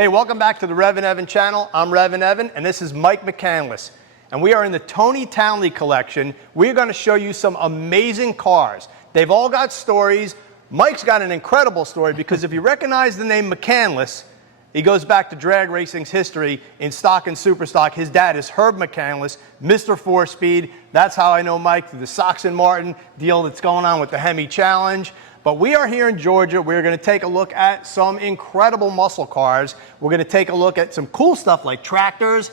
Hey, welcome back to the REVan Evan channel. I'm REVan Evan, and this is Mike McCandless. And we are in the Tony Townley collection. We're going to show you some amazing cars. They've all got stories. Mike's got an incredible story because if you recognize the name McCandless, he goes back to drag racing's history in stock and super stock. His dad is Herb McCandless, Mr. 4-Speed. That's how I know Mike, through the Sox and Martin deal that's going on with the Hemi Challenge. But we are here in Georgia. We're going to take a look at some incredible muscle cars. We're going to take a look at some cool stuff like tractors,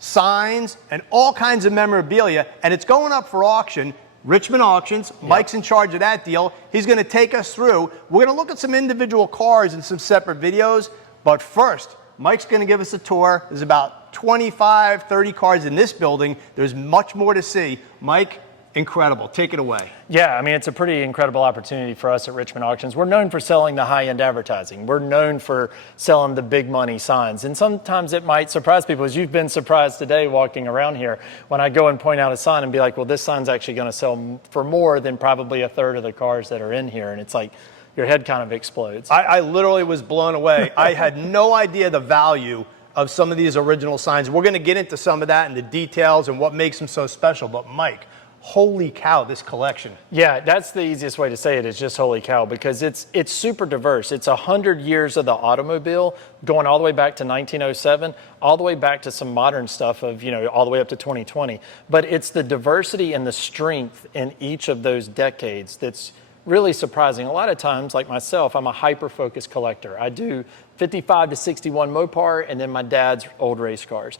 signs, and all kinds of memorabilia. And it's going up for auction. Richmond Auctions. Yep. Mike's in charge of that deal. He's going to take us through. We're going to look at some individual cars in some separate videos. But first, Mike's going to give us a tour. There's about 25, 30 cars in this building. There's much more to see. Mike, incredible. Take it away. Yeah, I mean, it's a pretty incredible opportunity for us at Richmond Auctions. We're known for selling the high-end advertising. We're known for selling the big money signs. And sometimes it might surprise people, as you've been surprised today walking around here, when I go and point out a sign and be like, well, this sign's actually going to sell for more than probably a third of the cars that are in here. And it's like, your head kind of explodes. I literally was blown away. I had no idea the value of some of these original signs. We're going to get into some of that and the details and what makes them so special. But Mike, holy cow, this collection. Yeah, that's the easiest way to say it, is just holy cow, because it's super diverse. It's 100 years of the automobile, going all the way back to 1907, all the way back to some modern stuff of, you know, all the way up to 2020. But it's the diversity and the strength in each of those decades that's really surprising. A lot of times, like myself, I'm a hyper-focused collector. I do 55 to 61 Mopar and then my dad's old race cars.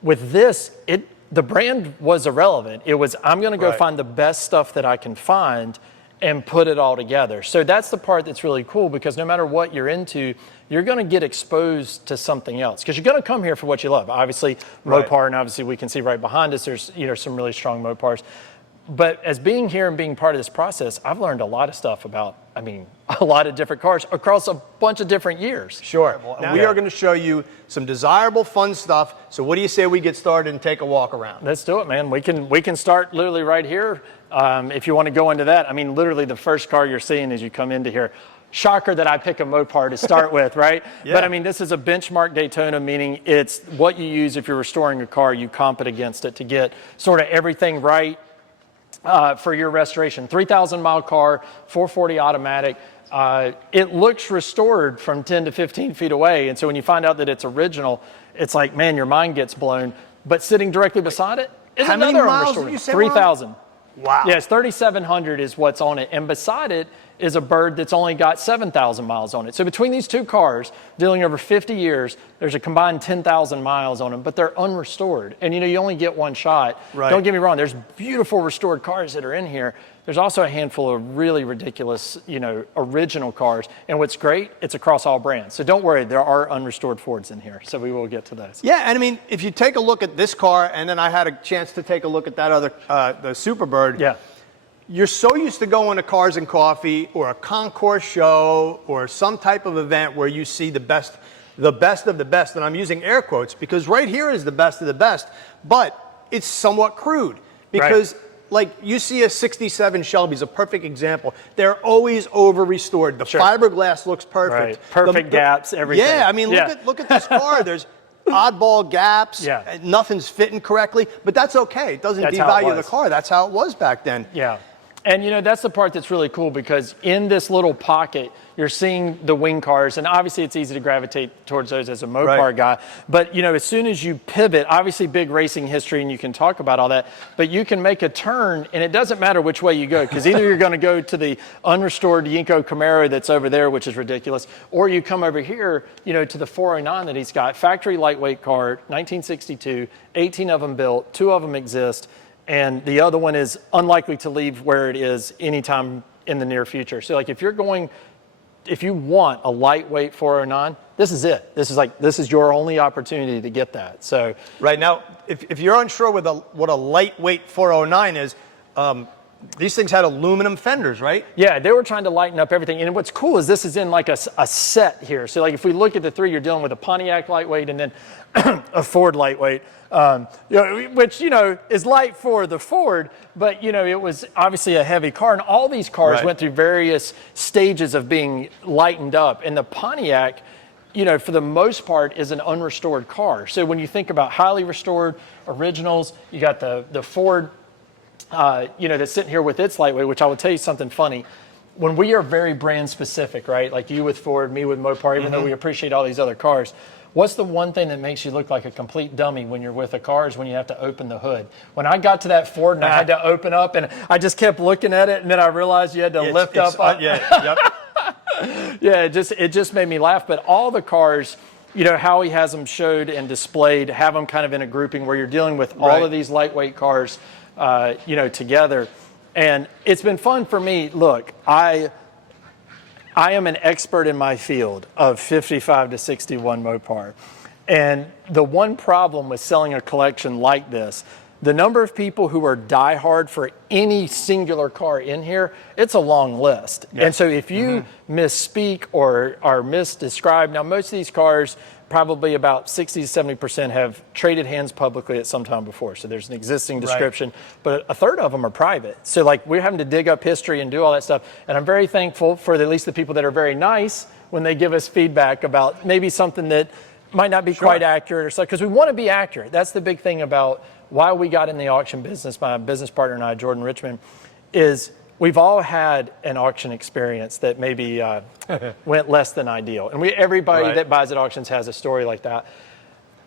With this, the brand was irrelevant. It was, I'm going to go find the best stuff that I can find and put it all together. So that's the part that's really cool, because no matter what you're into, you're going to get exposed to something else, because you're going to come here for what you love. Obviously, Mopar, and obviously we can see right behind us, there's, you know, some really strong Mopars. But as being here and being part of this process, I've learned a lot of stuff about, I mean, a lot of different cars across a bunch of different years. Sure. Now we are going to show you some desirable, fun stuff. So what do you say we get started and take a walk around? Let's do it, man. We can start literally right here. If you want to go into that, I mean, literally the first car you're seeing as you come into here. Shocker that I pick a Mopar to start with, right? Yeah. But I mean, this is a benchmark Daytona, meaning it's what you use if you're restoring a car. You comp it against it to get sort of everything right. For your restoration. 3,000 mile car, 440 automatic. It looks restored from 10 to 15 feet away. And so when you find out that it's original, it's like, man, your mind gets blown. But sitting directly beside it is How another many miles unrestored. did you say? 3,000. Wow. Yes, 3,700 is what's on it. And beside it is a bird that's only got 7,000 miles on it. So between these two cars, dealing over 50 years, there's a combined 10,000 miles on them, but they're unrestored. And you know, you only get one shot. Right. Don't get me wrong, there's beautiful restored cars that are in here. There's also a handful of really ridiculous, you know, original cars. And what's great, it's across all brands. So don't worry, there are unrestored Fords in here. So we will get to those. Yeah, and I mean, if you take a look at this car, and then I had a chance to take a look at that other, the Superbird. Yeah. You're so used to going to Cars and Coffee or a concourse show or some type of event where you see the best of the best, and I'm using air quotes because right here is the best of the best, but it's somewhat crude because like you see a 67 Shelby is a perfect example. They're always over restored. The fiberglass looks perfect. Right. Perfect gaps, everything. Yeah, I mean, look at this car. There's oddball gaps. Yeah. Nothing's fitting correctly, but that's okay. It doesn't devalue the car. That's how it was back then. Yeah. And, you know, that's the part that's really cool, because in this little pocket, you're seeing the wing cars, and obviously it's easy to gravitate towards those as a Mopar guy. But, you know, as soon as you pivot, obviously big racing history, and you can talk about all that, but you can make a turn, and it doesn't matter which way you go, because either you're going to go to the unrestored Yinko Camaro that's over there, which is ridiculous, or you come over here, you know, to the 409 that he's got. Factory lightweight car, 1962, 18 of them built, 2 of them exist. And the other one is unlikely to leave where it is anytime in the near future. So like if you want a lightweight 409, this is it. This is your only opportunity to get that. So right now, if you're unsure what a lightweight 409 is, these things had aluminum fenders, right? Yeah, they were trying to lighten up everything. And what's cool is this is in like a set here. So like if we look at the three, you're dealing with a Pontiac lightweight and then a Ford lightweight. Which, you know, is light for the Ford, but, you know, it was obviously a heavy car. And all these cars went through various stages of being lightened up. And the Pontiac you know, for the most part, is an unrestored car. So when you think about highly restored originals, you got the Ford, you know, that's sitting here with its lightweight, which I will tell you something funny. When we are very brand specific, right? Like you with Ford, me with Mopar, even though we appreciate all these other cars, what's the one thing that makes you look like a complete dummy when you're with a car is when you have to open the hood. When I got to that Ford and I had to open up and I just kept looking at it and then I realized you had to lift up. Yep. Yeah, it just made me laugh. But all the cars, you know, Howie has them showed and displayed, have them kind of in a grouping where you're dealing with all of these lightweight cars, you know, together. And it's been fun for me. Look, I am an expert in my field of 55 to 61 Mopar. And the one problem with selling a collection like this, the number of people who are diehard for any singular car in here, it's a long list. Yeah. And so if you misspeak or are misdescribed, now most of these cars, probably about 60 to 70% have traded hands publicly at some time before. So there's an existing description, but a third of them are private. So like we're having to dig up history and do all that stuff. And I'm very thankful for at least the people that are very nice when they give us feedback about maybe something that might not be quite accurate or stuff, because we want to be accurate. That's the big thing about why we got in the auction business, my business partner and I, Jordan Richmond, is we've all had an auction experience that maybe went less than ideal. And everybody that buys at auctions has a story like that.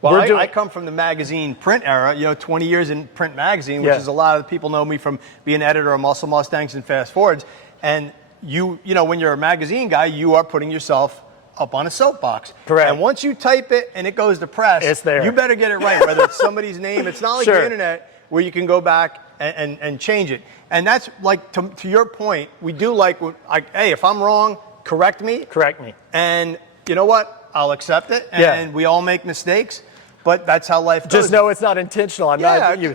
Well, I come from the magazine print era, you know, 20 years in print magazine, which is a lot of people know me from being editor of Muscle Mustangs and Fast Forwards. And you know, when you're a magazine guy, you are putting yourself up on a soapbox. Correct. And once you type it and it goes to press, it's there. You better get it right, whether it's somebody's name. It's not like the internet where you can go back and change it. And that's like, to your point, we do like, hey, if I'm wrong, correct me. Correct me. And you know what? I'll accept it. And we all make mistakes. But that's how life goes. Just know it's not intentional.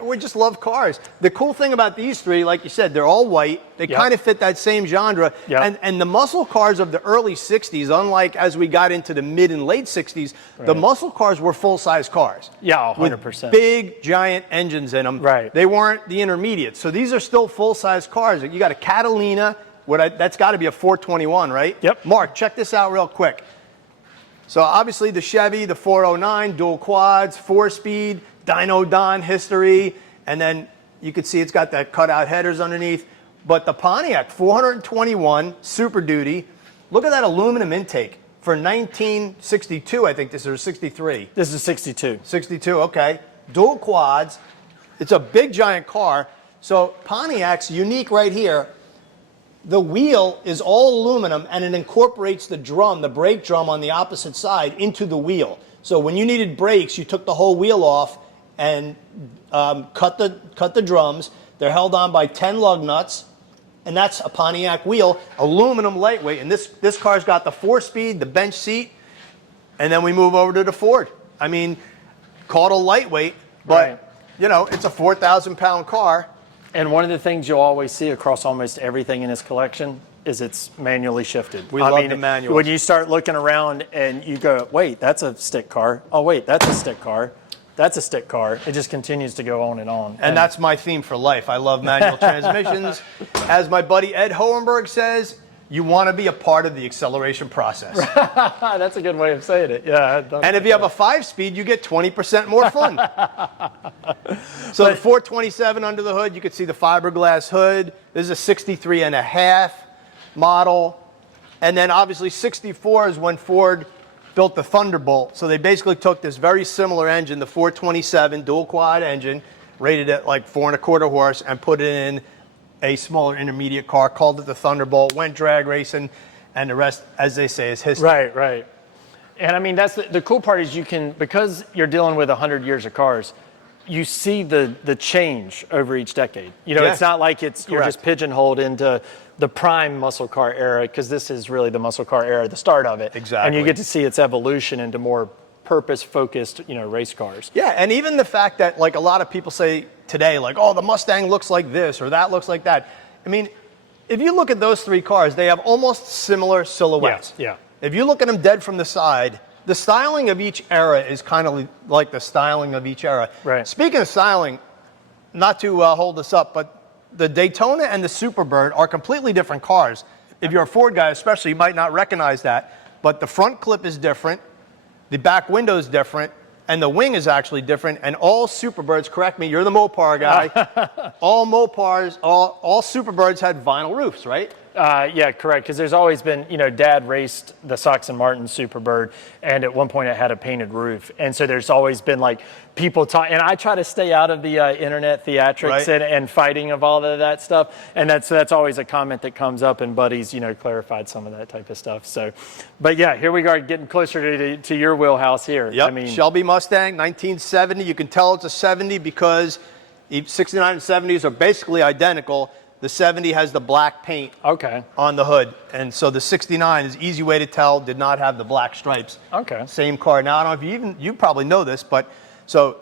We just love cars. The cool thing about these three, like you said, they're all white. They kind of fit that same genre. And the muscle cars of the early 60s, unlike as we got into the mid and late 60s, the muscle cars were full-size cars. Yeah, 100%. With big, giant engines in them. Right. They weren't the intermediates. So these are still full-size cars. You got a Catalina. That's got to be a 421, right? Yep. Mark, check this out real quick. So obviously the Chevy, the 409, dual quads, 4-speed, Dyno Don history, and then you can see it's got that cutout headers underneath. But the Pontiac 421 Super Duty, look at that aluminum intake for 1962, I think this is 63. This is 62. 62, okay. Dual quads. It's a big giant car. So Pontiac's unique right here. The wheel is all aluminum and it incorporates the drum, the brake drum on the opposite side into the wheel. So when you needed brakes, you took the whole wheel off and cut the drums. They're held on by 10 lug nuts, and that's a Pontiac wheel, aluminum lightweight. And this car's got the 4-speed, the bench seat, and then we move over to the Ford. I mean, called a lightweight, but you know, it's a 4,000-pound car. And one of the things you'll always see across almost everything in his collection is it's manually shifted. We love the manual. When you start looking around and you go, wait, that's a stick car. Oh, wait, that's a stick car. That's a stick car. It just continues to go on and on. And that's my theme for life. I love manual transmissions. As my buddy Ed Hohenberg says, you want to be a part of the acceleration process. That's a good way of saying it. Yeah. And if you have a 5-speed, you get 20% more fun. So the 427 under the hood, you can see the fiberglass hood. This is a 63 and a half model. And then obviously 64 is when Ford built the Thunderbolt. So they basically took this very similar engine, the 427 dual quad engine, rated at like 4.25 horse, and put it in a smaller intermediate car, called it the Thunderbolt, went drag racing, and the rest, as they say, is history. Right, right. And I mean, that's the cool part is you can, because you're dealing with 100 years of cars, you see the change over each decade. You know, it's not like you're just pigeonholed into the prime muscle car era, because this is really the muscle car era, the start of it. Exactly. And you get to see its evolution into more purpose-focused, you know, race cars. Yeah, and even the fact that, like, a lot of people say today, like, oh, the Mustang looks like this or that looks like that. I mean, if you look at those three cars, they have almost similar silhouettes. Yeah. If you look at them dead from the side, the styling of each era is kind of like the styling of each era. Right. Speaking of styling, not to hold us up, but the Daytona and the Superbird are completely different cars. If you're a Ford guy especially, you might not recognize that. But the front clip is different. the back window is different, and the wing is actually different. And all Superbirds, correct me, you're the Mopar guy. All Mopars, all Superbirds had vinyl roofs, right? Yeah, correct. Because there's always been, you know, Dad raced the Sox and Martin Superbird, and at one point it had a painted roof. And so there's always been like people talking, and I try to stay out of the internet theatrics and fighting of all of that stuff. And that's always a comment that comes up, and Buddy's, you know, clarified some of that type of stuff. So, but yeah, here we are getting closer to your wheelhouse here. Yep. I mean, Shelby Mustang, 1970. You can tell it's a 70 because 69 and 70s are basically identical. The 70 has the black paint on the hood. And so the 69 is an easy way to tell, did not have the black stripes. Okay. Same car. Now, I don't know if you probably know this, but so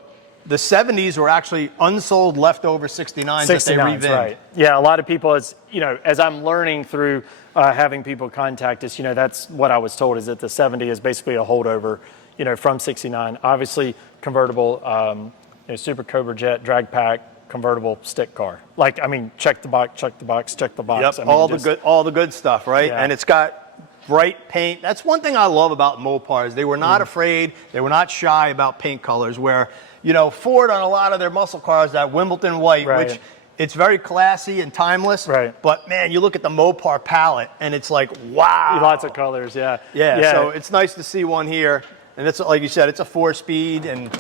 the 70s were actually unsold leftover 69s that they revamped. Right. Yeah, a lot of people, as you know, as I'm learning through having people contact us, you know, that's what I was told, is that the 70 is basically a holdover, you know, from 69. Obviously, convertible, you know, Super Cobra Jet, drag pack, convertible stick car. Like, I mean, check the box, check the box, check the box. Yep, I mean, all the good stuff, right? Yeah. And it's got bright paint. That's one thing I love about Mopars. They were not afraid, they were not shy about paint colors, where, you know, Ford on a lot of their muscle cars, that Wimbledon white, which it's very classy and timeless. Right. But man, you look at the Mopar palette and it's like, wow. Lots of colors, yeah. Yeah, so it's nice to see one here. And it's, like you said, it's a 4-speed, and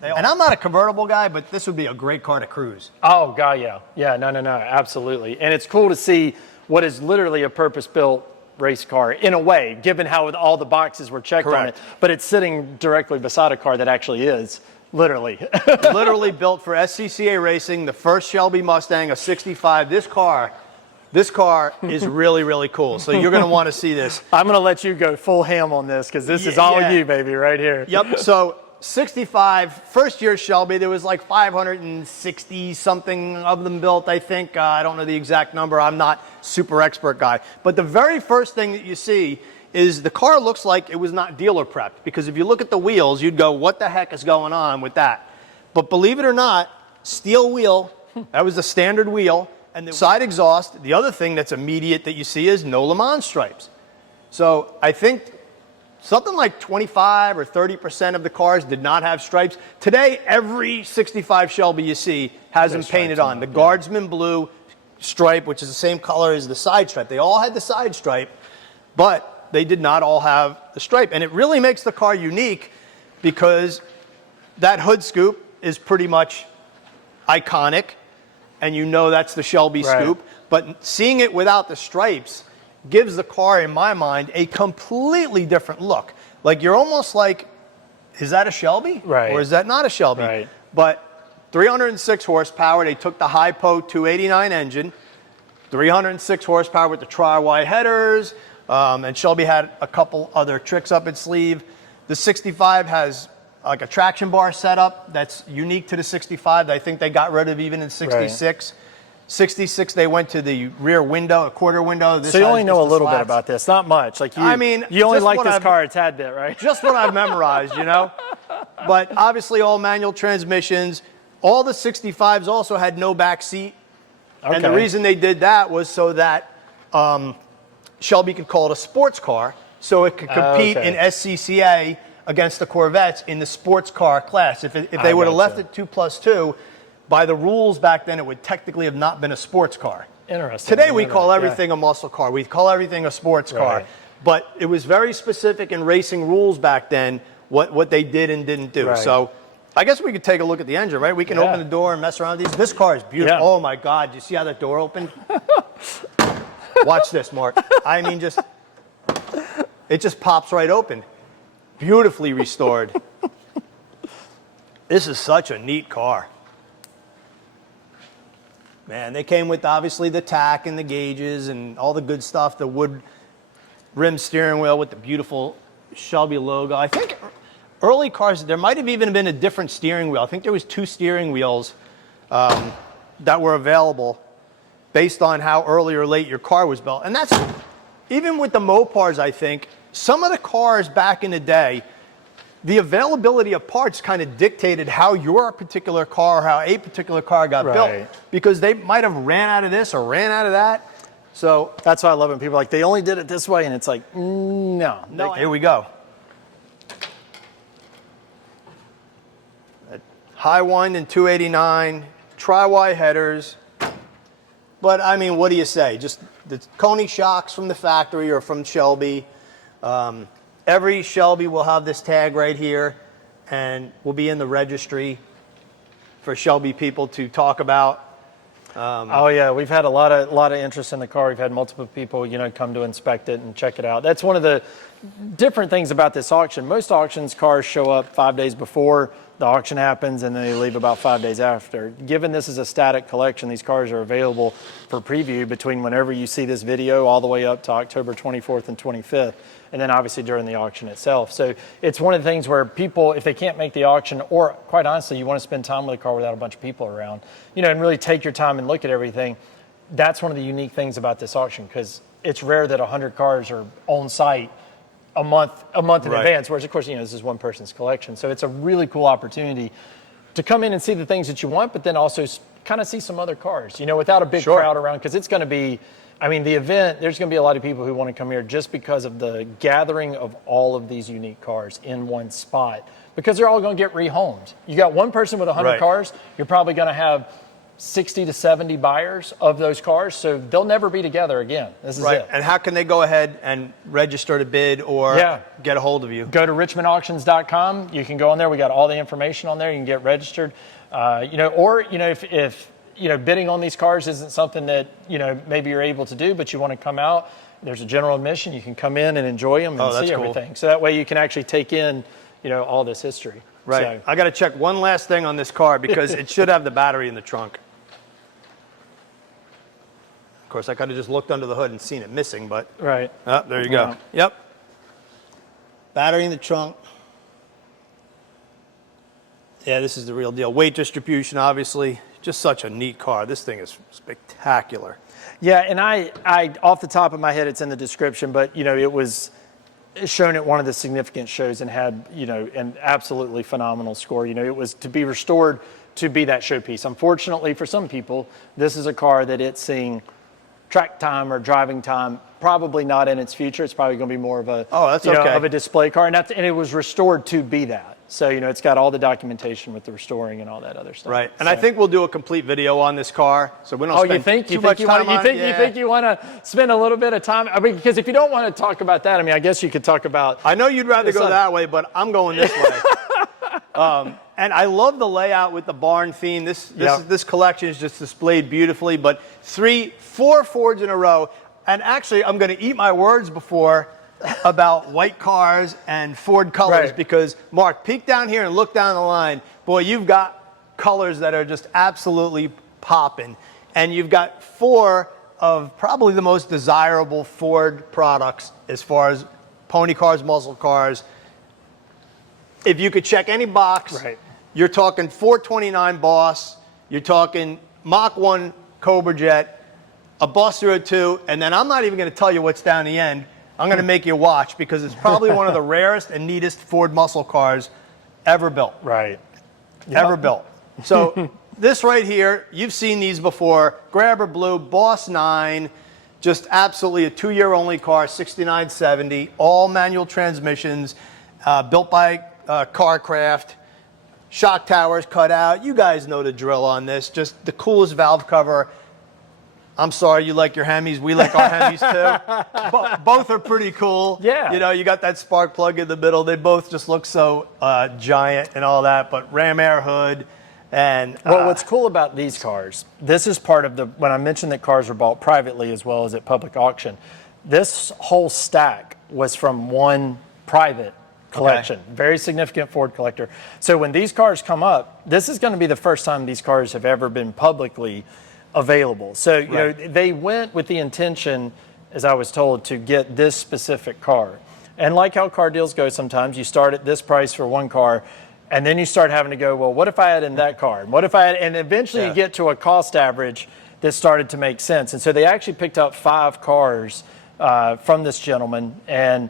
I'm not a convertible guy, but this would be a great car to cruise. Oh, God, yeah. Yeah, no, absolutely. And it's cool to see what is literally a purpose-built race car, in a way, given how all the boxes were checked on it. But it's sitting directly beside a car that actually is, literally. Literally built for SCCA racing, the first Shelby Mustang, a 65. This car is really, really cool. So you're going to want to see this. I'm going to let you go full ham on this, because this is all you, baby, right here. Yep. So 65, first year Shelby, there was like 560 something of them built, I think. I don't know the exact number. I'm not super expert guy. But the very first thing that you see is the car looks like it was not dealer prepped, because if you look at the wheels, you'd go, what the heck is going on with that? But believe it or not, steel wheel, that was the standard wheel, and the side exhaust. The other thing that's immediate that you see is no Le Mans stripes. So I think something like 25 or 30% of the cars did not have stripes. Today, every 65 Shelby you see has them painted on. The Guardsman blue stripe, which is the same color as the side stripe. They all had the side stripe, but they did not all have the stripe. And it really makes the car unique, because that hood scoop is pretty much iconic, and you know that's the Shelby scoop. But seeing it without the stripes gives the car, in my mind, a completely different look. Like, you're almost like, is that a Shelby? Right. Or is that not a Shelby? Right. But 306 horsepower, they took the Hypo 289 engine, 306 horsepower with the tri-wide headers, and Shelby had a couple other tricks up its sleeve. The 65 has like a traction bar setup that's unique to the 65 that I think they got rid of even in 66. 66, they went to the rear window, a quarter window. So you only know a little bit about this, not much. Like, you, I mean, you only like this car a tad bit, right? Just what I've memorized, you know? But obviously all manual transmissions. All the 65s also had no back seat. Okay. And the reason they did that was so that Shelby could call it a sports car, so it could compete in SCCA against the Corvettes in the sports car class. If they would have left it 2+2, by the rules back then, it would technically have not been a sports car. Interesting. Today, we call everything a muscle car. We call everything a sports car. But it was very specific in racing rules back then, what they did and didn't do. So I guess we could take a look at the engine, right? We can open the door and mess around with these. This car is beautiful. Oh, my God. Do you see how that door opened? Watch this, Mark. I mean, it just pops right open. Beautifully restored. This is such a neat car. Man, they came with, obviously, the tack and the gauges and all the good stuff, the wood rim steering wheel with the beautiful Shelby logo. I think early cars, there might have even been a different steering wheel. I think there was 2 steering wheels that were available based on how early or late your car was built. And that's, even with the Mopars, I think, some of the cars back in the day, the availability of parts kind of dictated how your particular car, how a particular car got built, because they might have ran out of this or ran out of that. So that's why I love when people are like, they only did it this way, and it's like, no. Here we go. high winding 289, tri-Y headers. But I mean, what do you say? Just the Coney shocks from the factory or from Shelby. Every Shelby will have this tag right here and will be in the registry for Shelby people to talk about. Oh yeah, we've had a lot of interest in the car. We've had multiple people, come to inspect it and check it out. That's one of the different things about this auction. Most auctions, cars show up 5 days before the auction happens and then they leave about 5 days after. Given this is a static collection, these cars are available for preview between whenever you see this video all the way up to October 24th and 25th, and then obviously during the auction itself. So it's one of the things where people, if they can't make the auction, or quite honestly, you want to spend time with a car without a bunch of people around, and really take your time and look at everything. That's one of the unique things about this auction, because it's rare that 100 cars are on site a month in advance, whereas of course, this is one person's collection. So it's a really cool opportunity to come in and see the things that you want, but then also kind of see some other cars, without a big crowd around, because it's going to be, the event, there's going to be a lot of people who want to come here just because of the gathering of all of these unique cars in one spot, because they're all going to get rehomed. You got one person with 100 cars, you're probably going to have 60 to 70 buyers of those cars, so they'll never be together again. This is it. And how can they go ahead and register to bid or get a hold of you? Go to richmondauctions.com. You can go on there. We got all the information on there. You can get registered. If bidding on these cars isn't something that maybe you're able to do, but you want to come out, there's a general admission. You can come in and enjoy them and see everything. So that way you can actually take in all this history. Right. So, I got to check one last thing on this car, because it should have the battery in the trunk. Of course, I could have just looked under the hood and seen it missing, but there you go. Yep. Battery in the trunk. Yeah, this is the real deal. Weight distribution, obviously. Just such a neat car. This thing is spectacular. Yeah, and I off the top of my head, it's in the description, but it was shown at one of the significant shows and had an absolutely phenomenal score. It was to be restored to be that showpiece. Unfortunately for some people, this is a car that it's seeing track time or driving time probably not in its future. It's probably going to be more of a of a display car, and it was restored to be that. So it's got all the documentation with the restoring and all that other stuff. Right, and I think we'll do a complete video on this car, so we don't spend too much time on it. You think you want to spend a little bit of time? Because if you don't want to talk about that, I guess you could talk about. I know you'd rather go that way, but I'm going this way. And I love the layout with the barn theme. This collection is just displayed beautifully. But 4 Fords in a row, and actually, I'm going to eat my words before about white cars and Ford colors, because Mark, peek down here and look down the line. Boy, you've got colors that are just absolutely popping, and you've got 4 of probably the most desirable Ford products as far as pony cars, muscle cars. If you could check any box, you're talking 429 Boss, you're talking Mach 1 Cobra Jet, a Boss 02, and then I'm not even going to tell you what's down the end. I'm going to make you watch, because it's probably one of the rarest and neatest Ford muscle cars ever built. Ever built. So this right here, you've seen these before. Grabber Blue, Boss 9, just absolutely a 2-year-only car, 6970, all manual transmissions, built by Carcraft, shock towers cut out. You guys know the drill on this. Just the coolest valve cover. I'm sorry, you like your Hemis. We like our Hemis too. Both are pretty cool. Yeah. You got that spark plug in the middle. They both just look so giant and all that. But ram air hood. And what's cool about these cars, this is part of when I mentioned that cars were bought privately as well as at public auction, this whole stack was from one private collection. Very significant Ford collector. So when these cars come up, this is going to be the first time these cars have ever been publicly available. So they went with the intention, as I was told, to get this specific car. And like how car deals go, sometimes you start at this price for one car, and then you start having to go, well, what if I had in that car? And what if I had, and eventually you get to a cost average that started to make sense. And so they actually picked up 5 cars from this gentleman, and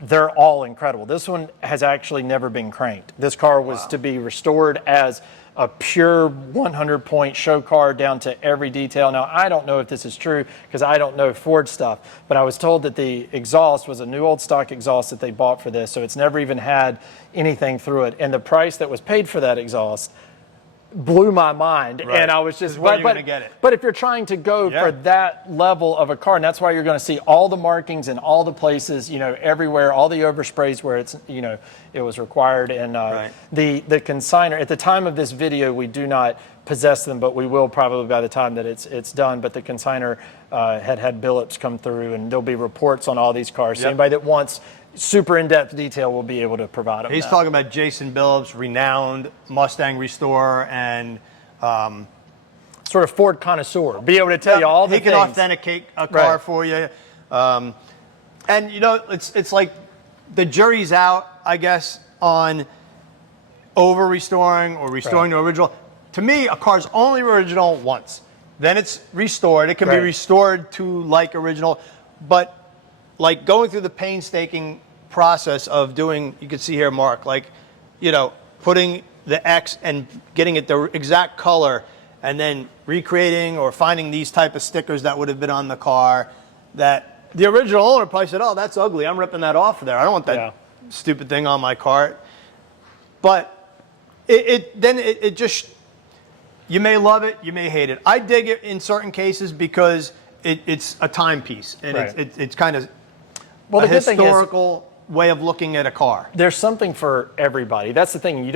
they're all incredible. This one has actually never been cranked. This car was to be restored as a pure 100-point show car down to every detail. Now, I don't know if this is true, because I don't know Ford stuff, but I was told that the exhaust was a new old stock exhaust that they bought for this, so it's never even had anything through it. And the price that was paid for that exhaust blew my mind. Right. And I was just, where you're going to get it. But if you're trying to go for that level of a car, and that's why you're going to see all the markings in all the places, you know, everywhere, all the oversprays where it's, you know, it was required. And the consignor, at the time of this video, we do not possess them, but we will probably by the time that it's done. But the consignor had billets come through, and there'll be reports on all these cars. So anybody that wants super in-depth detail will be able to provide them. He's talking about Jason Billups, renowned Mustang restorer and sort of Ford connoisseur. Be able to tell you all the things. He can authenticate a car for you. And, you know, it's like the jury's out, I guess, on over-restoring or restoring the original. To me, a car's only original once. Then it's restored. It can be restored to like original. But like going through the painstaking process of doing, you can see here, Mark, like, you know, putting the X and getting it the exact color and then recreating or finding these type of stickers that would have been on the car that the original owner probably said, oh, that's ugly. I'm ripping that off of there. I don't want that stupid thing on my car. But it just, you may love it, you may hate it. I dig it in certain cases because it's a timepiece and it's kind of a historical way of looking at a car. There's something for everybody. That's the thing.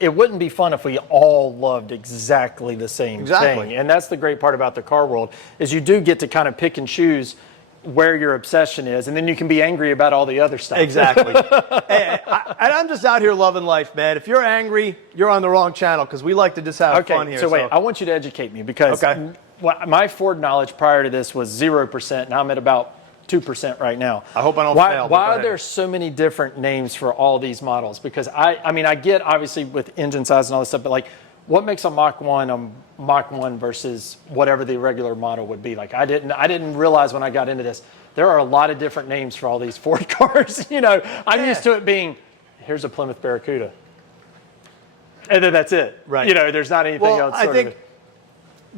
It wouldn't be fun if we all loved exactly the same thing. And that's the great part about the car world is you do get to kind of pick and choose where your obsession is, and then you can be angry about all the other stuff. Exactly. And I'm just out here loving life, man. If you're angry, you're on the wrong channel because we like to just have fun here. So wait, I want you to educate me because my Ford knowledge prior to this was 0%, and I'm at about 2% right now. I hope I don't fail. Why are there so many different names for all these models? Because I mean, I get obviously with engine size and all this stuff, but like, what makes a Mach 1 versus whatever the regular model would be? Like, I didn't realize when I got into this, there are a lot of different names for all these Ford cars. You know, I'm used to it being, here's a Plymouth Barracuda, and then that's it. Right. You know, there's not anything else. I think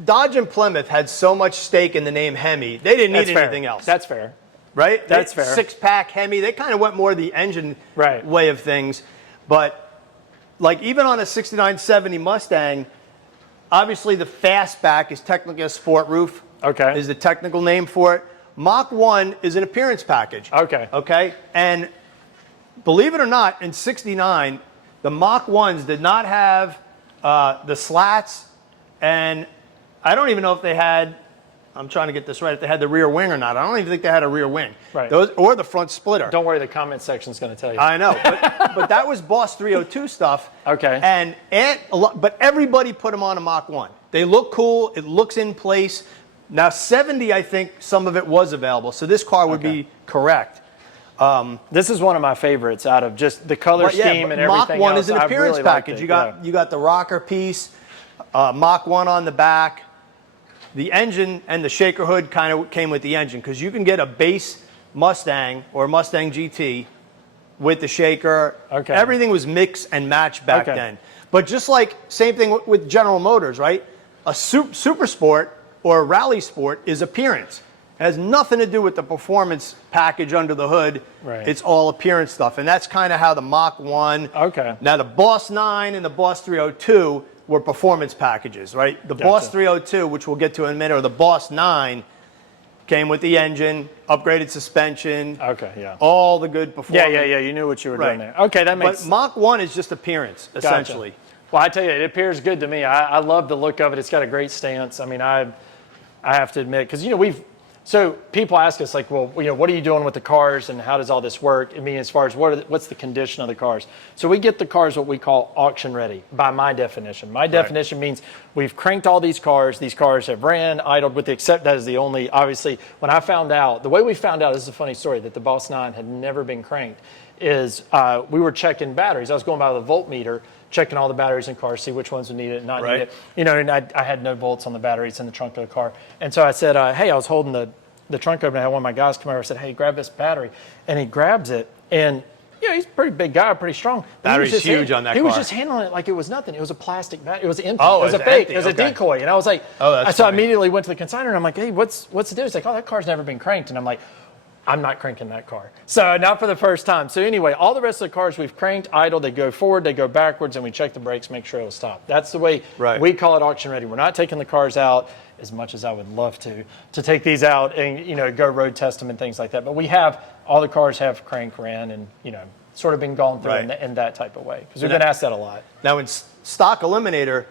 Dodge and Plymouth had so much stake in the name Hemi, they didn't need anything else. That's fair. Right? That's fair. Six-pack Hemi, they kind of went more the engine way of things. But like even on a 6970 Mustang, obviously the fastback is technically a sport roof. Okay. Is the technical name for it. Mach 1 is an appearance package. Okay. Okay? And believe it or not, in 69, the Mach 1s did not have the slats, and I don't even know if they had, I'm trying to get this right, if they had the rear wing or not. I don't even think they had a rear wing. Right. Those, or the front splitter. Don't worry, the comment section's going to tell you. I know, but that was Boss 302 stuff. Okay. But everybody put them on a Mach 1. They look cool. It looks in place. Now, 70, I think some of it was available. So this car would be correct. This is one of my favorites out of just the color scheme and everything Mach 1 else. is an appearance package. You got the rocker piece, Mach 1 on the back. The engine and the shaker hood kind of came with the engine because you can get a base Mustang or Mustang GT with the shaker. Okay. Everything was mix and match back then. But just like same thing with General Motors, right? A super sport or a rally sport is appearance. It has nothing to do with the performance package under the hood. Right. It's all appearance stuff. And that's kind of how the Mach 1. Okay. Now the Boss 9 and the Boss 302 were performance packages, right? The Boss 302, which we'll get to in a minute, or the Boss 9 came with the engine, upgraded suspension. Okay, yeah. All the good performance. Yeah. You knew what you were doing there. Okay, that makes sense. But Mach 1 is just appearance, essentially. Well, I tell you, it appears good to me. I love the look of it. It's got a great stance. I mean, I have to admit, because, you know, so people ask us, like, well, you know, what are you doing with the cars and how does all this work? I mean, as far as what's the condition of the cars? So we get the cars what we call auction ready, by my definition. My definition means we've cranked all these cars. These cars have ran, idled, with the except that is the only, obviously, when I found out, the way we found out, this is a funny story, that the Boss 9 had never been cranked, is we were checking batteries. I was going by the voltmeter, checking all the batteries in cars, see which ones would need it and not need it. You know, and I had no bolts on the batteries in the trunk of the car. And so I said, hey, I was holding the trunk open. I had one of my guys come over and said, hey, grab this battery. And he grabs it. And, you know, he's a pretty big guy, pretty strong. Battery's huge on that car. He was just handling it like it was nothing. It was a plastic battery. It was empty. It was a fake. It was a decoy. And I was like, so I immediately went to the consignor and I'm like, hey, what's the deal? He's like, oh, that car's never been cranked. And I'm like, I'm not cranking that car. So not for the first time. So anyway, all the rest of the cars we've cranked, idle, they go forward, they go backwards, and we check the brakes, make sure it'll stop. That's the way we call it auction ready. We're not taking the cars out, as much as I would love to take these out and, you know, go road test them and things like that. But we have, all the cars have crank ran and, you know, sort of been gone through in that type of way. Because we've been asked that a lot. Now in stock Eliminator,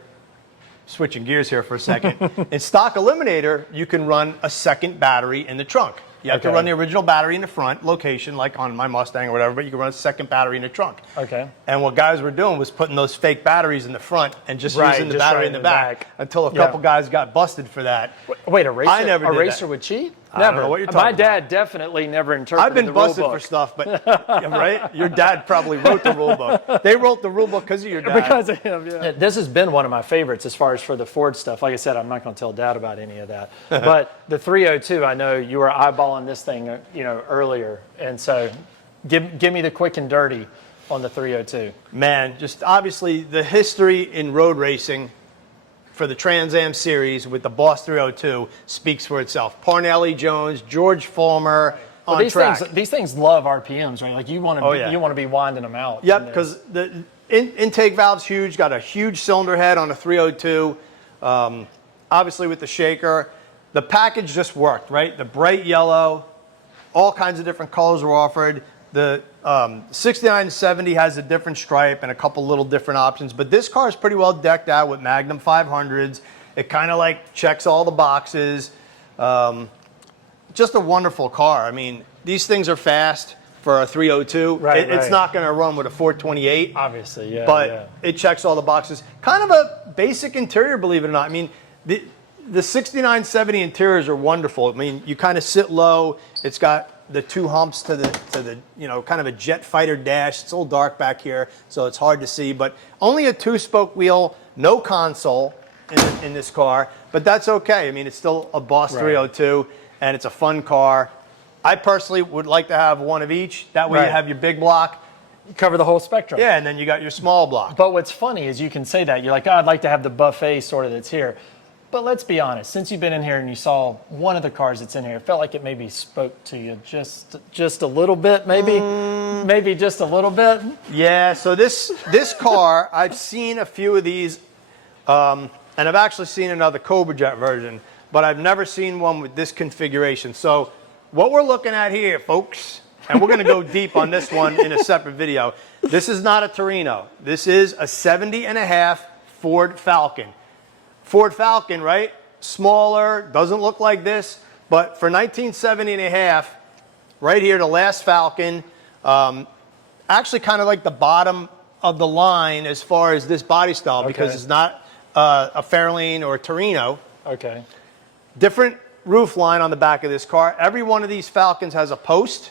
switching gears here for a second, in stock Eliminator, you can run a second battery in the trunk. You have to run the original battery in the front location, like on my Mustang or whatever, but you can run a second battery in the trunk. Okay. And what guys were doing was putting those fake batteries in the front and just using the battery in the back until a couple guys got busted for that. Wait, a racer? I never did racer that. would cheat? I don't know what you're talking My dad about. definitely never interpreted I've been the rule busted book. for stuff, but right? Your dad probably wrote the rule book. They wrote the rule book because of your dad. Because of him, yeah. This has been one of my favorites as far as for the Ford stuff. Like I said, I'm not going to tell Dad about any of that. But the 302, I know you were eyeballing this thing, you know, earlier, and so give me the quick and dirty on the 302. Man, just obviously the history in road racing for the Trans Am series with the Boss 302 speaks for itself. Parnelli Jones, George Fulmer on track. These things love RPMs, right? Like you want to you want to be winding them out. Yep, because the intake valve's huge. Got a huge cylinder head on a 302. Obviously with the shaker, the package just worked, right? The bright yellow, all kinds of different colors were offered. The 6970 has a different stripe and a couple little different options, but this car is pretty well decked out with Magnum 500s. It kind of like checks all the boxes. Just a wonderful car. I mean, these things are fast for a 302. It's not going to run with a 428. Obviously, yeah. But it checks all the boxes. Kind of a basic interior, believe it or not. I mean, the 6970 interiors are wonderful. I mean, you kind of sit low. It's got the two humps to the you know, kind of a jet fighter dash. It's a little dark back here, so it's hard to see. But only a two-spoke wheel, no console in this car. But that's okay. I mean, it's still a Boss 302, and it's a fun car. I personally would like to have one of each. That way you have your big block. Cover the whole spectrum. Yeah, and then you got your small block. But what's funny is you can say that. You're like, oh, I'd like to have the buffet sort of that's here. But let's be honest, since you've been in here and you saw one of the cars that's in here, it felt like it maybe spoke to you just a little bit, maybe? Maybe just a little bit? Yeah, so this car, I've seen a few of these, and I've actually seen another Cobra Jet version, but I've never seen one with this configuration. So what we're looking at here, folks, and we're going to go deep on this one in a separate video, this is not a Torino. This is a 70.5 Ford Falcon. Ford Falcon, right? Smaller, doesn't look like this, but for 1970.5, right here, the last Falcon, actually kind of like the bottom of the line as far as this body style, because it's not a Fairlane or a Torino. Okay. Different roof line on the back of this car. Every one of these Falcons has a post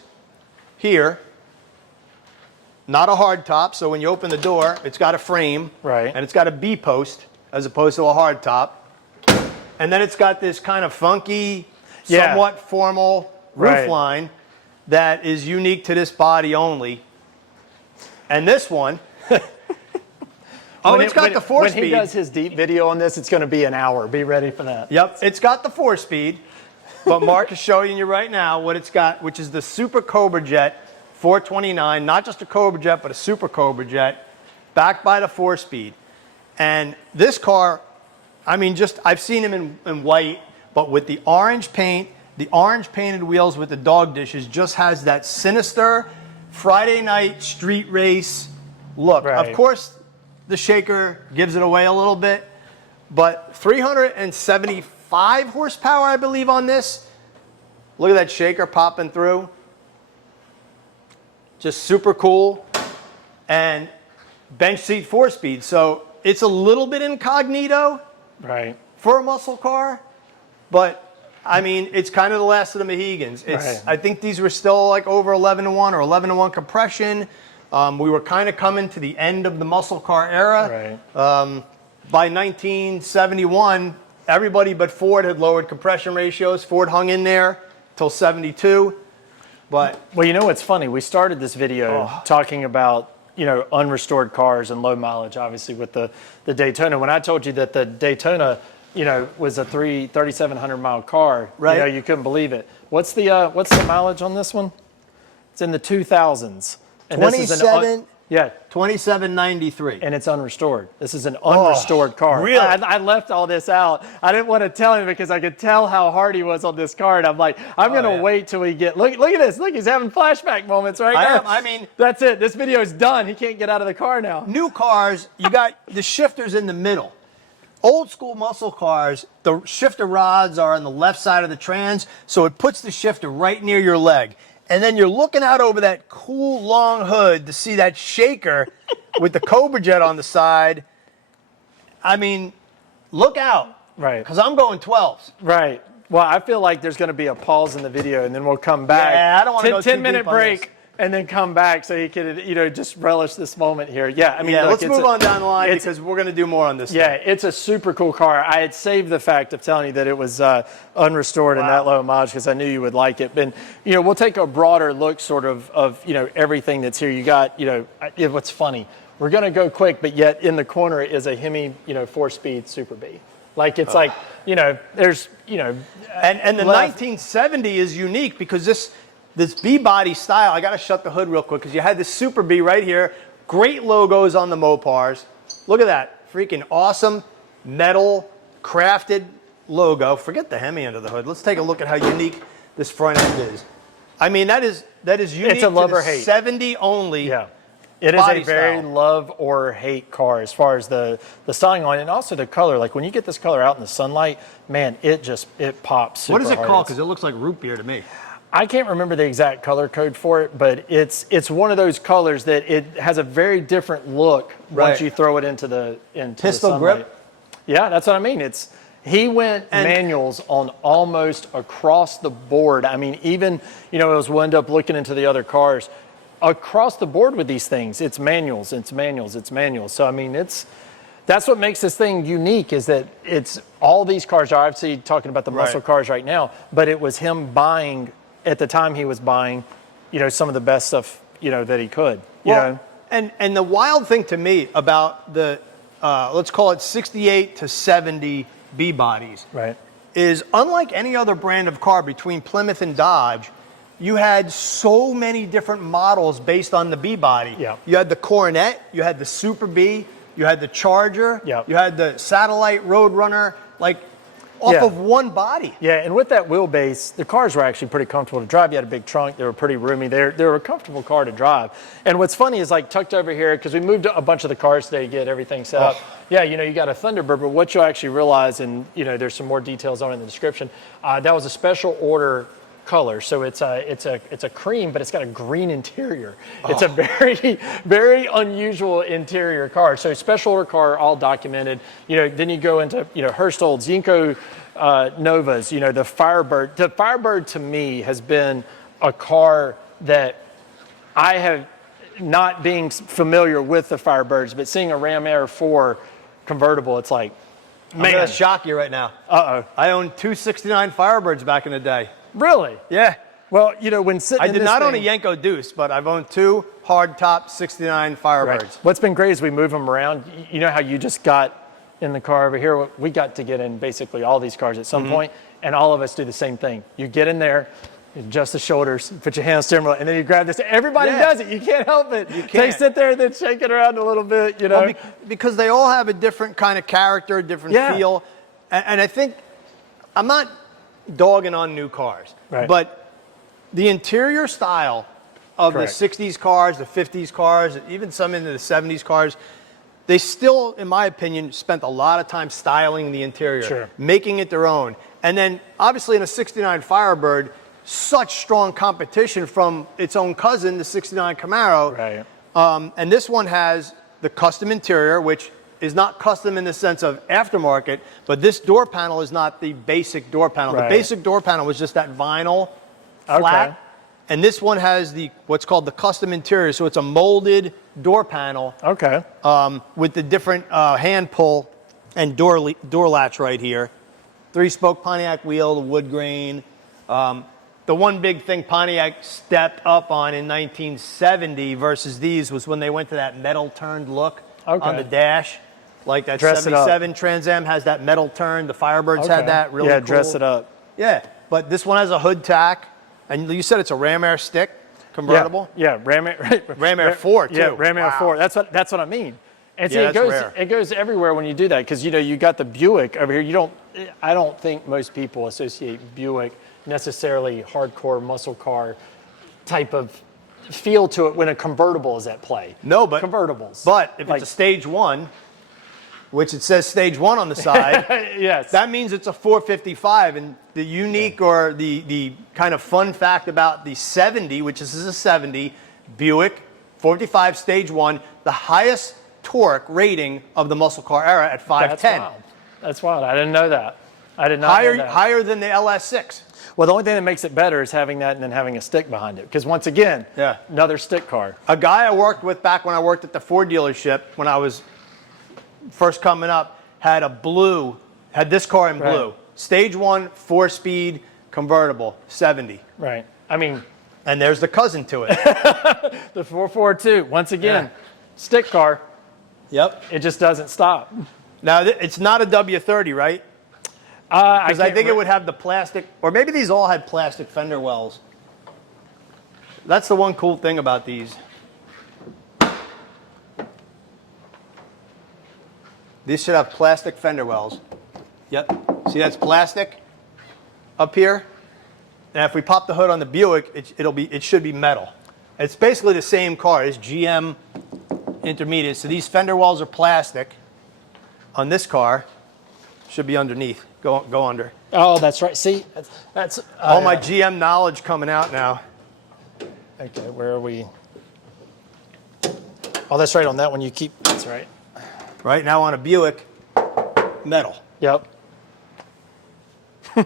here, not a hard top, so when you open the door, it's got a frame, and it's got a B post, as opposed to a hard top. And then it's got this kind of funky, somewhat formal roof line that is unique to this body only. And this one, it's got the 4-speed. When he does his deep video on this, it's going to be an hour. Be ready for that. Yep, it's got the 4-speed, but Mark is showing you right now what it's got, which is the Super Cobra Jet 429, not just a Cobra Jet, but a Super Cobra Jet, backed by the 4-speed. And this car, I mean, I've seen him in white, but with the orange paint, the orange painted wheels with the dog dishes, just has that sinister Friday night street race look. Of course, the shaker gives it away a little bit, but 375 horsepower, I believe, on this. Look at that shaker popping through. Just super cool. And bench seat 4-speed. So it's a little bit incognito for a muscle car, but I mean, it's kind of the last of the Mohegans. I think these were still like over 11-1 or 11-1 compression. We were kind of coming to the end of the muscle car era. By 1971, everybody but Ford had lowered compression ratios. Ford hung in there till 72. But well, you know what's funny? We started this video talking about, you know, unrestored cars and low mileage, obviously, with the Daytona. When I told you that the Daytona you know, was a 3,700 mile car. Right. You know, you couldn't believe it. What's the mileage on this one? It's in the 2000s. And this is 2793. And it's unrestored. This is an unrestored car. Really? I left all this out. I didn't want to tell him because I could tell how hard he was on this car. And I'm like, I'm going to wait till we get, look at this. Look, he's having flashback moments right now. I mean, that's it. This video is done. He can't get out of the car now. New cars, you got the shifters in the middle. Old school muscle cars, the shifter rods are on the left side of the trans, so it puts the shifter right near your leg. And then you're looking out over that cool long hood to see that shaker with the Cobra Jet on the side. I mean, look out. Right. Because I'm going 12s. Right. Well, I feel like there's going to be a pause in the video, and then we'll come back. Yeah, I don't want to go 10-minute break, and then come back so he can, you know, just relish this moment here. Yeah, I mean, yeah, look, let's move on down the line because we're going to do more on this. Yeah, it's a super cool car. I had saved the fact of telling you that it was unrestored and that low mileage because I knew you would like it. But, you know, we'll take a broader look sort of you know, everything that's here. You got, you know, what's funny, we're going to go quick, but yet in the corner is a Hemi, you know, 4-speed Super B. Like, it's like, you know, there's, you know. And the 1970 is unique because this B-body style, I got to shut the hood real quick because you had this Super B right here. Great logos on the Mopars. Look at that. Freaking awesome metal crafted logo. Forget the Hemi under the hood. Let's take a look at how unique this front end is. I mean, that is unique. It's a love to or the hate. 70 only. Yeah. It is a very style. love or hate car as far as the styling line and also the color. Like when you get this color out in the sunlight, man, it pops super What is it hard. called? Because it looks like root beer to me. I can't remember the exact color code for it, but it's one of those colors that it has a very different look once you throw it into the Pistol sunlight. grip? Yeah, that's what I mean. He went manuals on almost across the board. I mean, even, you know, as we'll end up looking into the other cars, across the board with these things, it's manuals, it's manuals, it's manuals. So, I mean, that's what makes this thing unique is that it's all these cars are obviously talking about the muscle cars right now, but it was him buying, at the time he was buying, you know, some of the best stuff, you know, that he could. You know? And the wild thing to me about the, let's call it 68 to 70 B bodies, is unlike any other brand of car between Plymouth and Dodge, you had so many different models based on the B body. Yeah. You had the Coronet, you had the Super B, you had the Charger, you had the Satellite Roadrunner, like off of one body. Yeah, and with that wheelbase, the cars were actually pretty comfortable to drive. You had a big trunk, they were pretty roomy. They were a comfortable car to drive. And what's funny is like tucked over here, because we moved a bunch of the cars today to get everything set up. Yeah, you know, you got a Thunderbird, but what you'll actually realize, and you know, there's some more details on it in the description, that was a special order color. So it's a cream, but it's got a green interior. It's a very, very unusual interior car. So special order car, all documented. You know, then you go into, you know, Hurstolds, Zinco Novas, you know, the Firebird. The Firebird to me has been a car that I have, not being familiar with the Firebirds, but seeing a Ram Air 4 convertible, it's like, man. I'm going to shock you right now. I owned two 69 Firebirds back in the day. Really? Yeah. Well, you know, when sitting I in did this not thing, own a Yenko Deuce, but I've owned two hardtop 69 Firebirds. What's been great is we move them around. You know how you just got in the car over here? We got to get in basically all these cars at some point, and all of us do the same thing. You get in there, you adjust the shoulders, put your hand on the steering wheel, and then you grab this. Everybody does it. You can't help it. You can't. They sit there and then shake it around a little bit, you know. Well, because they all have a different kind of character, different feel. And I think, I'm not dogging on new cars, but the interior style of the 60s cars, the 50s cars, even some into the 70s cars, they still, in my opinion, spent a lot of time styling the interior, making it their own. And then, obviously, in a 69 Firebird, such strong competition from its own cousin, the 69 Camaro. And this one has the custom interior, which is not custom in the sense of aftermarket, but this door panel is not the basic door panel. The basic door panel was just that vinyl flat. And this one has what's called the custom interior. So it's a molded door panel with the different hand pull and door latch right here. 3-spoke Pontiac wheel, the wood grain. The one big thing Pontiac stepped up on in 1970 versus these was when they went to that metal turned look on the dash. Like that Dress it up. 77 Trans Am has that metal turn. The Firebirds had that. Really yeah, cool. dress it up. Yeah, but this one has a hood tack. And you said it's a Ram Air stick convertible? Yeah, Ram Air. Ram Air 4, too. Yeah, Ram Air Wow. 4. That's what I mean. And see, Yeah, that's rare. it goes everywhere when you do that because, you know, you got the Buick over here. I don't think most people associate Buick necessarily hardcore muscle car type of feel to it when a convertible is at play. No, but convertibles. But if it's a stage 1, which it says stage 1 on the side, yes, that means it's a 455. And the unique or the kind of fun fact about the 70, which is a 70 Buick 455 stage 1, the highest torque rating of the muscle car era at 510. That's wild. I didn't know that. I did not know that. Higher than the LS6. Well, the only thing that makes it better is having that and then having a stick behind it. Because once again, another stick car. A guy I worked with back when I worked at the Ford dealership, when I was first coming up, had this car in blue. Stage 1, 4-speed, convertible, 70. Right. I mean. And there's the cousin to it. The 442, once again, stick car. Yep. It just doesn't stop. Now, it's not a W30, right? Because I think it would have the plastic, or maybe these all had plastic fender wells. That's the one cool thing about these. These should have plastic fender wells. Yep. See, that's plastic up here. And if we pop the hood on the Buick, it should be metal. It's basically the same car. It's GM intermediate. So these fender wells are plastic. On this car, should be underneath. Go under. Oh, that's right. See, that's all my GM knowledge coming out now. Okay, where are we? Oh, that's right. On that one, you keep. That's right. Right now on a Buick, metal. Yep.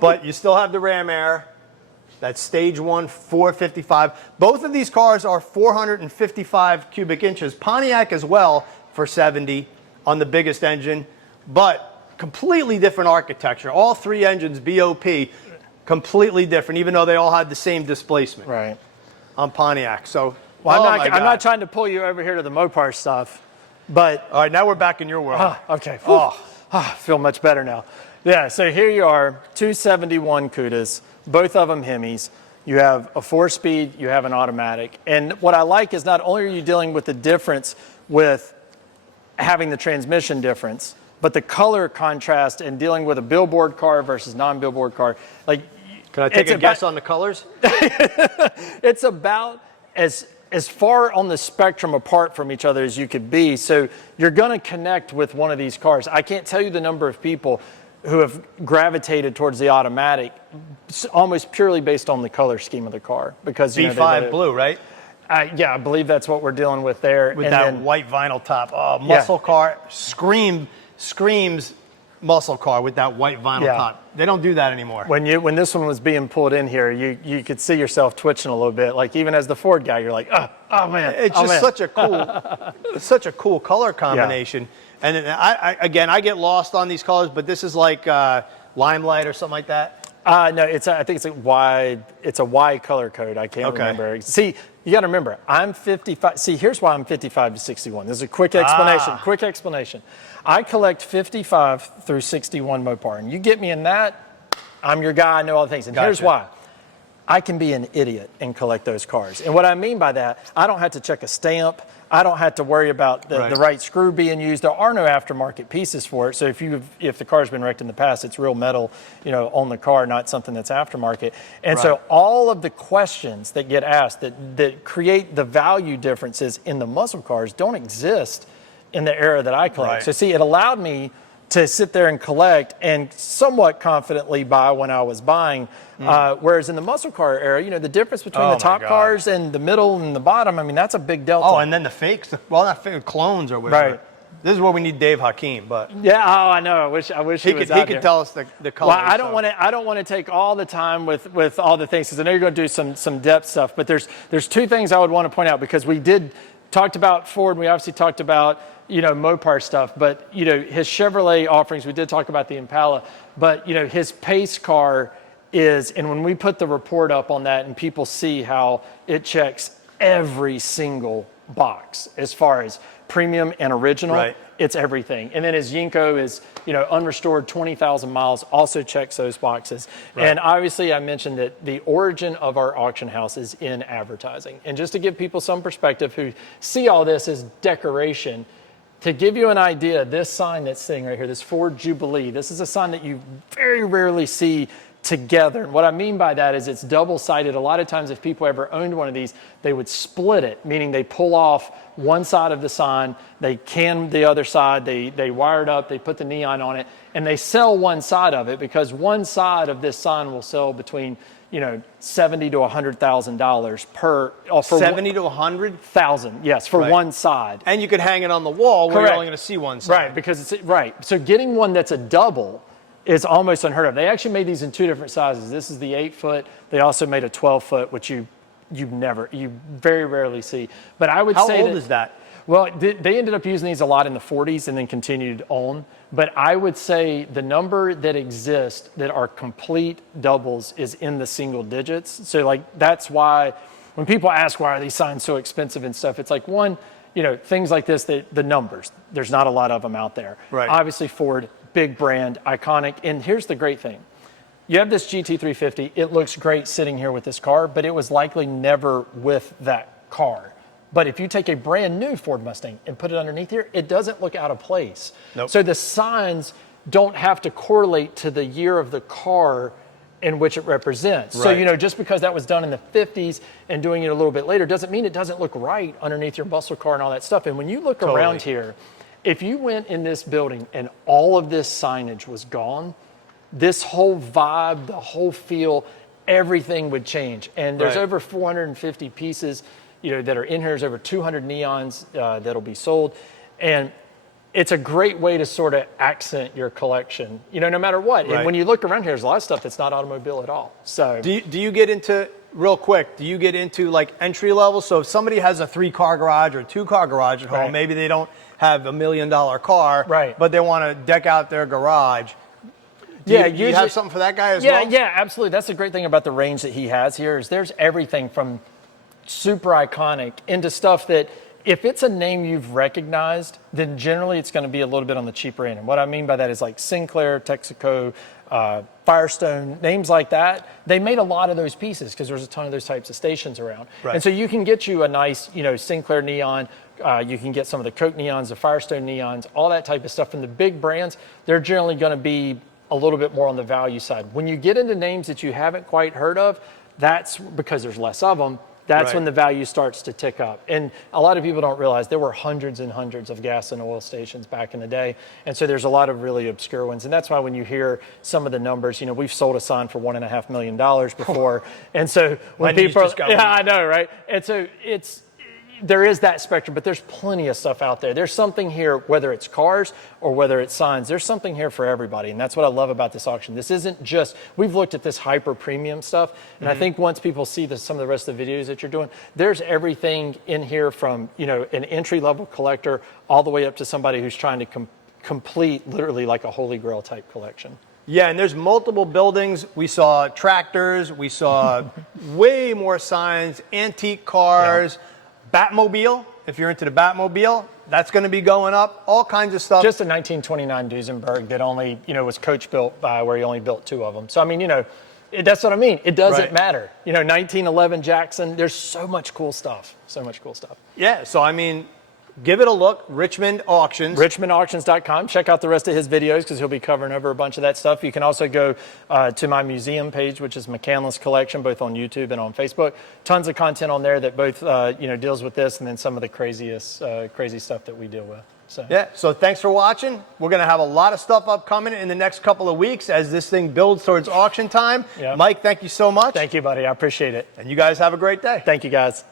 But you still have the Ram Air. That's stage 1, 455. Both of these cars are 455 cubic inches. Pontiac as well for 70 on the biggest engine, but completely different architecture. All 3 engines, BOP, completely different, even though they all had the same displacement. Right. On Pontiac. So, well, I'm not trying to pull you over here to the Mopar stuff, but. All right, now we're back in your world. Okay. I feel much better now. Yeah, so here you are, 271 Cudas, both of them Hemis. You have a 4-speed, you have an automatic. And what I like is not only are you dealing with the difference with having the transmission difference, but the color contrast and dealing with a billboard car versus non-billboard car. Like, can I take a guess on the colors? It's about as far on the spectrum apart from each other as you could be. So you're going to connect with one of these cars. I can't tell you the number of people who have gravitated towards the automatic almost purely based on the color scheme of the car. Because B5 blue, right? Yeah, I believe that's what we're dealing with there. With that white vinyl top. Oh, muscle car screams muscle car with that white vinyl top. They don't do that anymore. When this one was being pulled in here, you could see yourself twitching a little bit. Like even as the Ford guy, you're like, oh man. It's just such a cool color combination. Yeah. And I get lost on these colors, but this is like limelight or something like that. No, I think it's a Y color code. I can't remember. See, you got to remember, I'm 55. See, here's why I'm 55 to 61. This is a quick explanation. I collect 55 through 61 Mopar, and you get me in that, I'm your guy. I know all the things. And here's why. I can be an idiot and collect those cars. And what I mean by that, I don't have to check a stamp. I don't have to worry about the right screw being used. There are no aftermarket pieces for it. So if the car's been wrecked in the past, it's real metal, on the car, not something that's aftermarket. And so all of the questions that get asked that create the value differences in the muscle cars don't exist in the era that I collect. So see, it allowed me to sit there and collect and somewhat confidently buy when I was buying. Whereas in the muscle car era, the difference between the top cars and the middle and the bottom, I mean, that's a big delta. Oh, and then the fakes, not fake, clones or whatever. Right. This is where we need Dave Hakeem, but I know. I wish he was out he could tell us the colors. Well, I don't want to take all the time with all the things because I know you're going to do some depth stuff. But there's 2 things I would want to point out because we talked about Ford. And we obviously talked about Mopar stuff, but his Chevrolet offerings. We did talk about the Impala, but his pace car is, and when we put the report up on that, and people see how it checks every single box as far as premium and original, Right. it's everything. And then his Yinko is, you know, unrestored, 20,000 miles, also checks those boxes. Right. And obviously I mentioned that the origin of our auction house is in advertising. And just to give people some perspective who see all this as decoration, to give you an idea, this sign that's sitting right here, this Ford Jubilee, this is a sign that you very rarely see together. And what I mean by that is it's double-sided. A lot of times if people ever owned one of these, they would split it, meaning they pull off one side of the sign, they can the other side, they wire it up, they put the neon on it, and they sell one side of it because one side of this sign will sell between, you know, $70,000 to $100,000 per. For 70 to 100,000. yes, for Right. one side. And you could hang it on the wall where Correct. you're only going to see one side. Right, because it's right. So getting one that's a double is almost unheard of. They actually made these in two different sizes. This is the 8-foot. They also made a 12-foot, which you very rarely see. But I would say How old is that? Well, they ended up using these a lot in the 40s and then continued on. But I would say the number that exists that are complete doubles is in the single digits. So like that's why when people ask why are these signs so expensive and stuff, it's like one, you know, things like this, the numbers, there's not a lot of them out there. Right. Obviously Ford, big brand, iconic. And here's the great thing. You have this GT350. It looks great sitting here with this car, but it was likely never with that car. But if you take a brand new Ford Mustang and put it underneath here, it doesn't look out of place. Nope. So the signs don't have to correlate to the year of the car in which it represents. Right. So, you know, just because that was done in the 50s and doing it a little bit later doesn't mean it doesn't look right underneath your muscle car and all that stuff. And when you look around here, if you went in this building and all of this signage was gone, this whole vibe, the whole feel, everything would change. And there's Right. over 450 pieces, you know, that are in here. There's over 200 neons that'll be sold. And it's a great way to sort of accent your collection, you know, no matter what. Right. And when you look around here, there's a lot of stuff that's not automobile at all. So Do you get into, real quick, do you get into like entry level? So if somebody has a 3-car garage or a 2-car garage at home, Right. maybe they don't have $1 million car, Right. but they want to deck out their garage. Do you usually have something for that guy as well? Yeah, absolutely. That's the great thing about the range that he has here is there's everything from super iconic into stuff that if it's a name you've recognized, then generally it's going to be a little bit on the cheaper end. And what I mean by that is like Sinclair, Texaco, Firestone, names like that. They made a lot of those pieces because there's a ton of those types of stations around. Right. And so you can get you a nice, you know, Sinclair neon. You can get some of the Coke neons, the Firestone neons, all that type of stuff. From the big brands, they're generally going to be a little bit more on the value side. When you get into names that you haven't quite heard of, that's because there's less of them. That's Right. when the value starts to tick up. And a lot of people don't realize there were hundreds and hundreds of gas and oil stations back in the day. And so there's a lot of really obscure ones. And that's why when you hear some of the numbers, you know, we've sold a sign for $1.5 million before. And so when My knees people, just got yeah, weak. I know, right? And so there is that spectrum, but there's plenty of stuff out there. There's something here, whether it's cars or whether it's signs, there's something here for everybody. And that's what I love about this auction. This isn't just, we've looked at this hyper premium stuff. And I think once people see some of the rest of the videos that you're doing, there's everything in here from, you know, an entry level collector all the way up to somebody who's trying to complete literally like a holy grail type collection. Yeah, and there's multiple buildings. We saw tractors. We saw way more signs, antique cars. Yeah. Batmobile, if you're into the Batmobile, that's going to be going up, all kinds of stuff. Just a 1929 Duesenberg that only, you know, was coach built by where he only built 2 of them. So, I mean, you know, that's what I mean. It doesn't matter. You know, 1911 Jackson, there's so much cool stuff. So much cool stuff. Yeah, so, I mean, give it a look. Richmond Auctions. RichmondAuctions.com. Check out the rest of his videos because he'll be covering over a bunch of that stuff. You can also go to my museum page, which is McCandless Collection, both on YouTube and on Facebook. Tons of content on there that both you know, deals with this and then some of the crazy stuff that we deal with. So. Yeah, so thanks for watching. We're going to have a lot of stuff upcoming in the next couple of weeks as this thing builds towards auction time. Yep. Mike, thank you so much. Thank you, buddy. I appreciate it. And you guys have a great day. Thank you, guys.